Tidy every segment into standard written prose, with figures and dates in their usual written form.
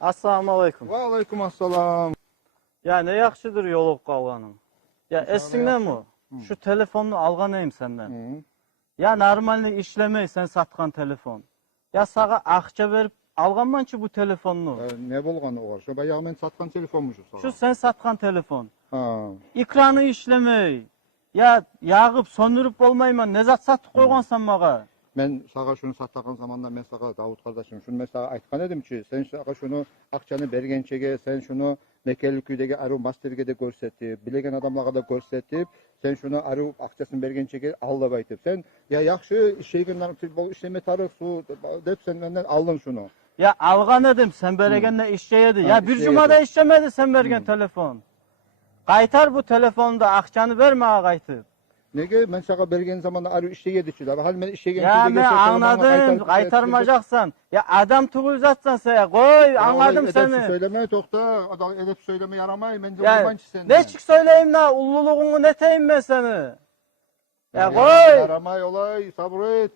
Assalamu alaikum. Va alaykum assalam. Ya ne yaxşıdır yolup qalğanın. Ya esinə mi? Şu telefonunu alğanayım senden. Ya normalde işlemey sen satqan telefon. Ya sağa akça verip alğanman ki bu telefonunu. Ne bolğanı olar? Şu bayağı men satqan telefonmuşum sana. Şu sen satqan telefon. Ha. Ekranı işlemey. Ya yağıp söndürüp olmayman. Ne zat satıb qoyğansan mağa? Men sağa şunu satqan zamanda men sağa Davut kardeşim şunu mesela aytkan edim ki sen sağa şunu akçanı bergençege sen şunu Mekelliküydeki Aru Masterge'de görsetip, bilegen adamlara da görsetip, sen şunu Aru akçasını bergençege al da baytip. Sen ya yaxşı şeygenden futbol işleme tarık su dep sen menden aldın şunu. Ya alğan edim sen bergenle işleyedi. Ya bir cumada işlemedi sen bergen telefon. Qaytar bu telefonda akçanı verme ağa qaytıb. Nege ben sağa bergen zamanda Aru işleyediçiler. Hal men işlegen Ya ben anladım, qaytarmacaqsan. Ya adam tuğulzatsan sen, koy, anladım seni. Edepsiz söyleme tokta, adam edep söyleme yaramay, ben de Ya, uyumançı senden. ne çık söyleyeyim la, ulluluğunu ne teyim ben seni. Ya koy. Yaramay olay, sabret.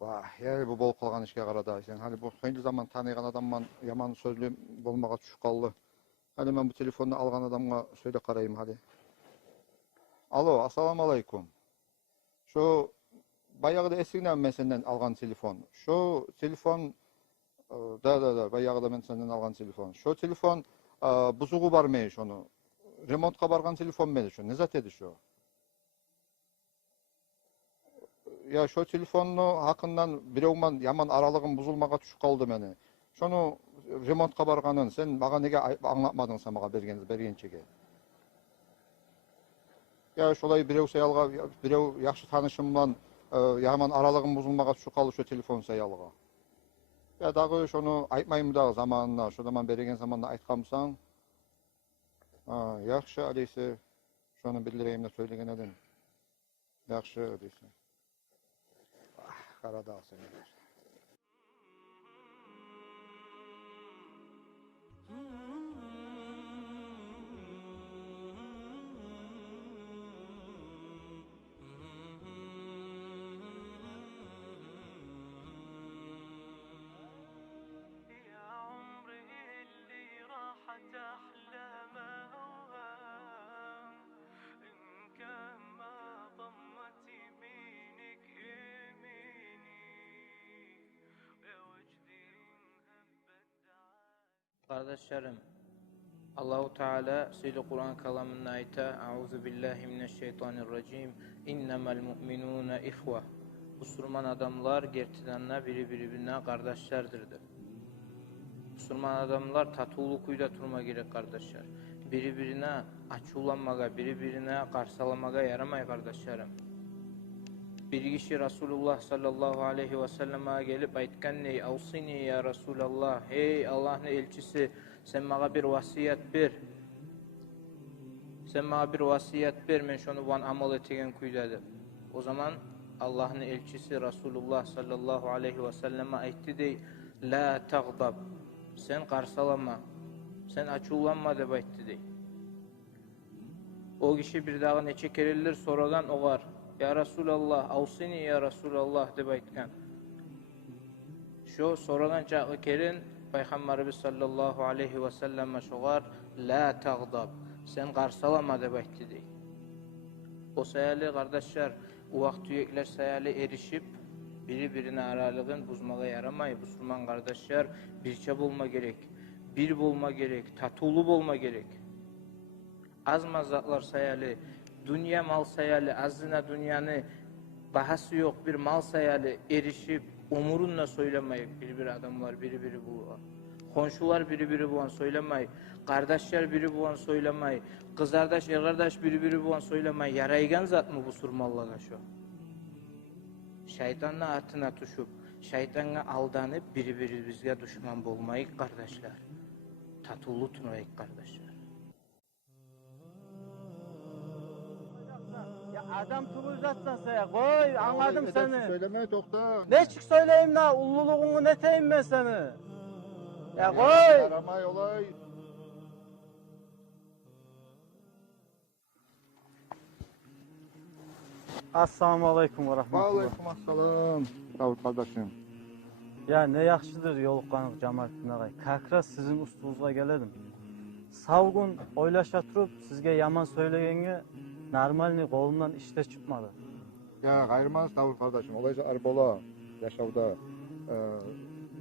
Vah, ya bu bol kalgan işe qarada. Sen hali bu hayli zaman tanıyan adamman yaman sözlü bolmağa düşüp qaldı. Hadi ben bu telefonu algan adamga söyle qarayım hadi. Alo, assalamu alaikum. Şu bayağı da eskinden ben senden algan telefon. Şu telefon da bayağı da ben senden algan telefon. Şu telefon buzuğu var mı şunu? Remontga bargan telefon mı şu? Ne zat edi şu? Ya şu telefonu hakkından bireyman yaman aralığın buzulmağa düşüp kaldı meni. Şunu remontga barganın sen bana nege anlatmadın sen bana bergençege. Ya şolay birew sayalga birew yaxşı tanışımdan yaman aralığın buzulmağa düşüp kaldı şu telefon sayalga. Ya dağı şunu aytmayım da zamanına, şu zaman bergen zamanında aytkamsan. Yaxşı adeyse şunu bildireyim de söylegen edin. Yaxşı adeyse. Karadağ seni. Kardeşlerim, Allahu Teala Seyli Kur'an kalamında ayta Euzu billahi mineşşeytanirracim İnnemel mu'minune ihve Müslüman adamlar gerçekten birbirine kardeşlerdir. Müslüman adamlar tatulukuyla durma gerek kardeşler. Birbirine açulanmaga, birbirine karşılamaga yaramay kardeşlerim. Bir kişi Resulullah sallallahu aleyhi ve selleme gelip aytkan ney, "Avsini ya Resulallah, hey Allah'ın elçisi, sen bana bir vasiyet ver. Sen bana bir vasiyet ver, men şunu van amal etegen kuydadı." O zaman Allah'ın elçisi Resulullah sallallahu aleyhi ve selleme aytti dey, "La tagdab, sen karşılama, sen açulanma" dep aytti dey. O kişi bir daha neçe kereler soragan oğar. Ya Resulallah, avsini ya Resulallah dep aytkan. Şu soragan çağı kerin Peygamberimiz sallallahu aleyhi ve sellem şoğar, la tagdab, sen karşılama dep aytdı dey. O sayali kardeşler, o vakti yekler sayali erişip birbirine aralığın buzmağa yaramay. Müslüman kardeşler birçe bulma gerek, bir bulma gerek, tatulu bulma gerek. Az mazatlar sayali, dünya mal sayali, azına dünyanı bahası yok bir mal sayali erişip umurunla söylemeyi bir adamlar biri bu. Konşular biri bu an söylemeyi, kardeşler biri bu an söylemeyi, kız kardeş, kardeş biri bu an söylemeyi. Yaraygan zat mı bu surmallaga şu? Şeytanla atına tuşup, şeytanla aldanıp biri bizge düşman bulmayık kardeşler. Tatulu tunayık kardeşler. Ya adam tuğulzatsan sen, koy, anladım seni. Söyleme tokta. Ne çık söyleyeyim la, ulluluğunu ne teyim ben seni. Ya koy. Yaramay olay. Assalamu alaikum ve rahmetullah. Aleyküm assalam. Davut kardeşim. Ya ne yaxşıdır yoluqqanıq Cemalettin ağay. Kakras sizin ustunuzga geledim. Savgun oylaşa turup sizge yaman söyleyenge normalni kolumdan işte çıkmadı. Ya gayrimaz Davut kardeşim, olayca arbola yaşavda.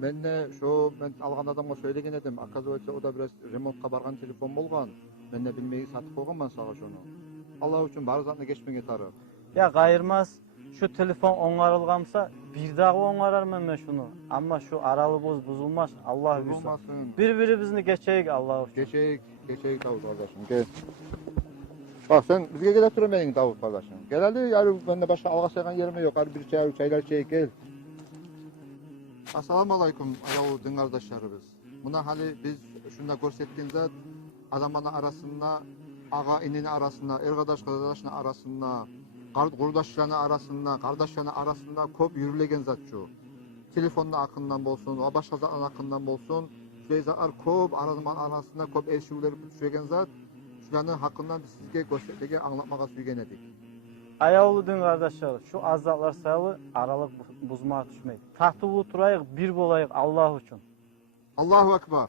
Ben algan adamga söylegen edim. Оказывается, o da biraz remontqa bargan telefon bolgan. Ben de bilmeyi satıp koygan ben sağa şonu. Allah üçün bari zatına geçmeye tarı. Ya gayırmaz şu telefon oңarılgamsa bir daha oңararman men şunu. Ama şu aralığımız bozulmaz Allah üçün. Olmasın. Birbirimizni geçeyik Allah üçün. Geçeyik Davut kardeşim, gel. Bak sen bizge gele turun benim Davut kardeşim. Gel hadi, yarın bende başka alga saygan yerim yok. Hadi bir çaylar çayık gel. Assalamu alaikum ayağı din kardeşlerimiz. Buna hali biz şunda görsettiğimiz zat adamların arasında, ağa inini arasında, kardeşinin arasında, kardeşlerinin arasında köp yürülegen zat şu. Telefonda akından bolsun, o başka zatların akından bolsun. Şuraya zatlar köp arasında köp erşivleri düşürgen zat. Şulanın hakkından biz sizge gösterdiği anlatmağa suygen edik. Ayağlı din kardeşler, şu azatlar sayılı aralık buzmağa düşmeyin. Tatlı turayıq, bir bolayıq Allah üçün. Allahu Ekber.